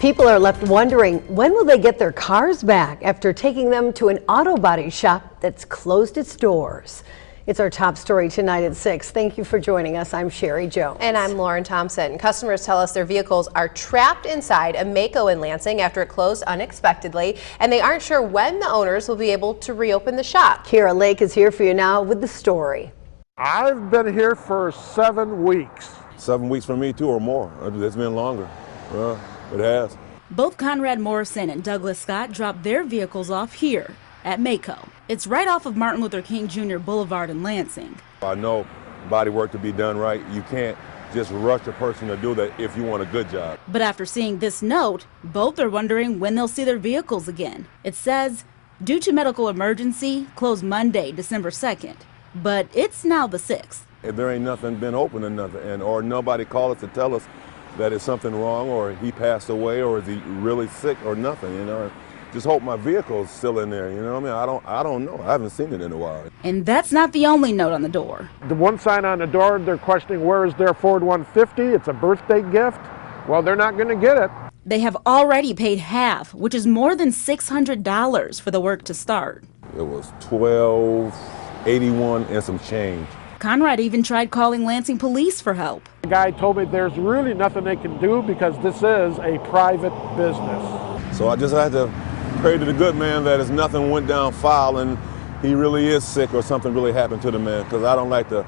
People are left wondering, when will they get their cars back after taking them to an auto body shop that's closed its doors? It's our top story tonight at 6. Thank you for joining us. I'm Sherry Jones. And I'm Lauren Thompson. Customers tell us their vehicles are trapped inside a Maaco in Lansing after it closed unexpectedly, and they aren't sure when the owners will be able to reopen the shop. Kiyerra Lake is here for you now with the story. I've been here for 7 weeks. 7 weeks for me too, or more. It's been longer. It has. Both Conrad Morrison and Douglas Scott dropped their vehicles off here at Maaco. It's right off of Martin Luther King Jr. Boulevard in Lansing. I know body work to be done right. You can't just rush a person to do that if you want a good job. But after seeing this note, both are wondering when they'll see their vehicles again. It says, due to medical emergency, closed Monday, December 2nd. But it's now the 6th. If there ain't nothing been open or nothing, or nobody called us to tell us that it's something wrong, or he passed away, or is he really sick, or nothing, you know. Just hope my vehicle's still in there, you know what I mean? I don't know. I haven't seen it in a while. And that's not the only note on the door. The one sign on the door, they're questioning where is their Ford 150. It's a birthday gift. Well, they're not going to get it. They have already paid half, which is more than $600 for the work to start. It was $1,281 and some change. Conrad even tried calling Lansing police for help. The guy told me there's really nothing they can do because this is a private business. So I just had to pray to the good man that his nothing went down foul and he really is sick or something really happened to the man, because I don't like to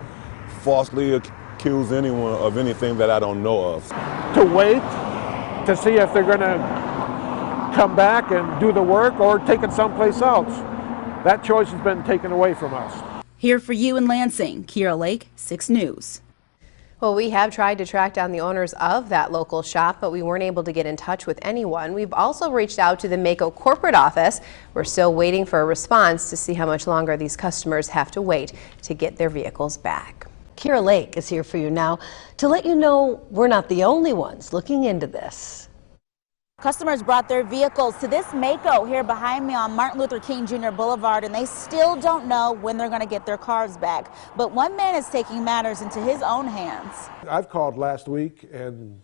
falsely accuse anyone of anything that I don't know of. To wait to see if they're going to come back and do the work or take it someplace else. That choice has been taken away from us. Here for you in Lansing, Kiyerra Lake, 6 News. Well, we have tried to track down the owners of that local shop, but we weren't able to get in touch with anyone. We've also reached out to the Maaco corporate office. We're still waiting for a response to see how much longer these customers have to wait to get their vehicles back. Kiyerra Lake is here for you now to let you know we're not the only ones looking into this. Customers brought their vehicles to this Maaco here behind me on Martin Luther King Jr. Boulevard, and they still don't know when they're going to get their cars back. But one man is taking matters into his own hands. I've called last week and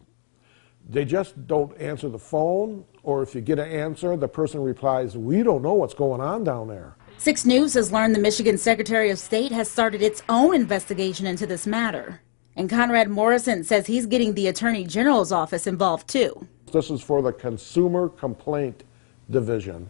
they just don't answer the phone, or if you get an answer, the person replies, "We don't know what's going on down there." 6 News has learned the Michigan Secretary of State has started its own investigation into this matter. And Conrad Morrison says he's getting the Attorney General's office involved too. This is for the Consumer Complaint Division.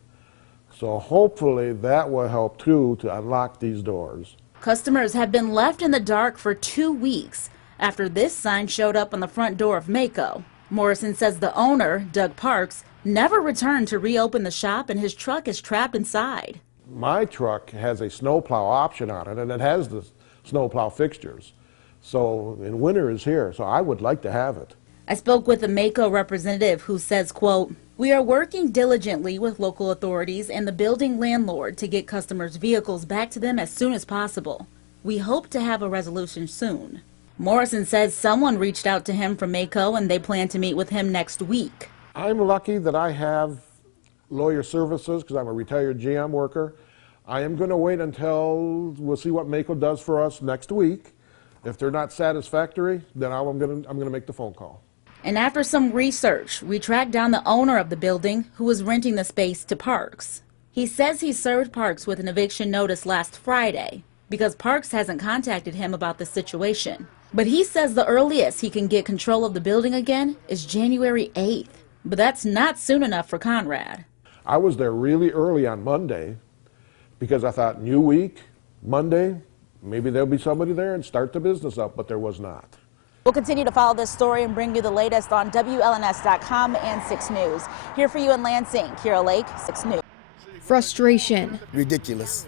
So hopefully that will help too to unlock these doors. Customers have been left in the dark for 2 weeks after this sign showed up on the front door of Maaco. Morrison says the owner, Doug Parks, never returned to reopen the shop and his truck is trapped inside. My truck has a snowplow option on it and it has the snowplow fixtures. So, and winter is here, so I would like to have it. I spoke with a Maaco representative who says, quote, "We are working diligently with local authorities and the building landlord to get customers' vehicles back to them as soon as possible. We hope to have a resolution soon." Morrison says someone reached out to him from Maaco and they plan to meet with him next week. I'm lucky that I have lawyer services because I'm a retired GM worker. I am going to wait until we'll see what Maaco does for us next week. If they're not satisfactory, then I'm going to make the phone call. And after some research, we tracked down the owner of the building who was renting the space to Parks. He says he served Parks with an eviction notice last Friday because Parks hasn't contacted him about the situation. But he says the earliest he can get control of the building again is January 8th. But that's not soon enough for Conrad. I was there really early on Monday because I thought new week, Monday, maybe there'll be somebody there and start the business up, but there was not. We'll continue to follow this story and bring you the latest on WLNS.com and 6 News. Here for you in Lansing, Kiyerra Lake, 6 News. Frustration. Ridiculous.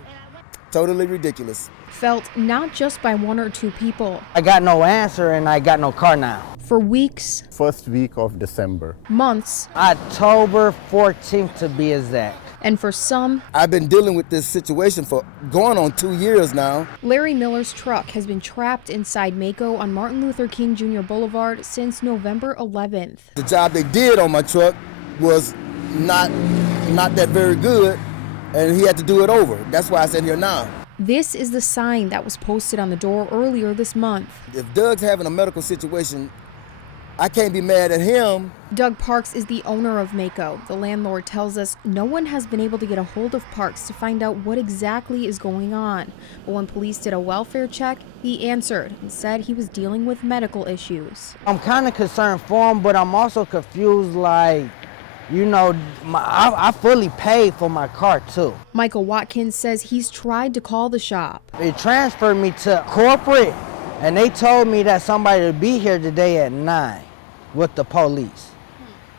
Totally ridiculous. Felt not just by 1 or 2 people. I got no answer and I got no car now. For weeks. First week of December. Months. October 14th to be exact. And for some, I've been dealing with this situation for going on 2 years now. Larry Miller's truck has been trapped inside Maaco on Martin Luther King Jr. Boulevard since November 11th. The job they did on my truck was not that very good, and he had to do it over. That's why I said here now. This is the sign that was posted on the door earlier this month. If Doug's having a medical situation, I can't be mad at him. Doug Parks is the owner of Maaco. The landlord tells us no one has been able to get a hold of Parks to find out what exactly is going on. But when police did a welfare check, he answered and said he was dealing with medical issues. I'm kind of concerned for him, but I'm also confused, like, you know, I fully paid for my car too. Michael Watkins says he's tried to call the shop. They transferred me to corporate, and they told me that somebody would be here today at 9 with the police,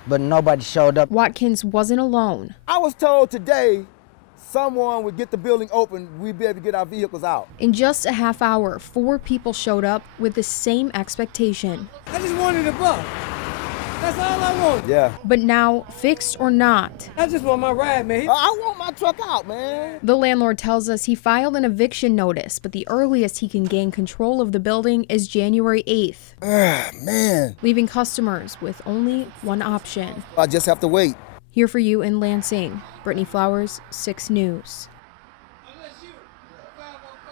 but nobody showed up. Watkins wasn't alone. I was told today someone would get the building open, we'd be able to get our vehicles out. In just a half hour, 4 people showed up with the same expectation. I just wanted a buck. That's all I wanted. Yeah. But now, fixed or not, I just want my ride, man. I want my truck out, man. the landlord tells us he filed an eviction notice, but the earliest he can gain control of the building is January 8th, Man, leaving customers with only one option. I just have to wait. Here for you in Lansing, Brittany Flowers, 6 News.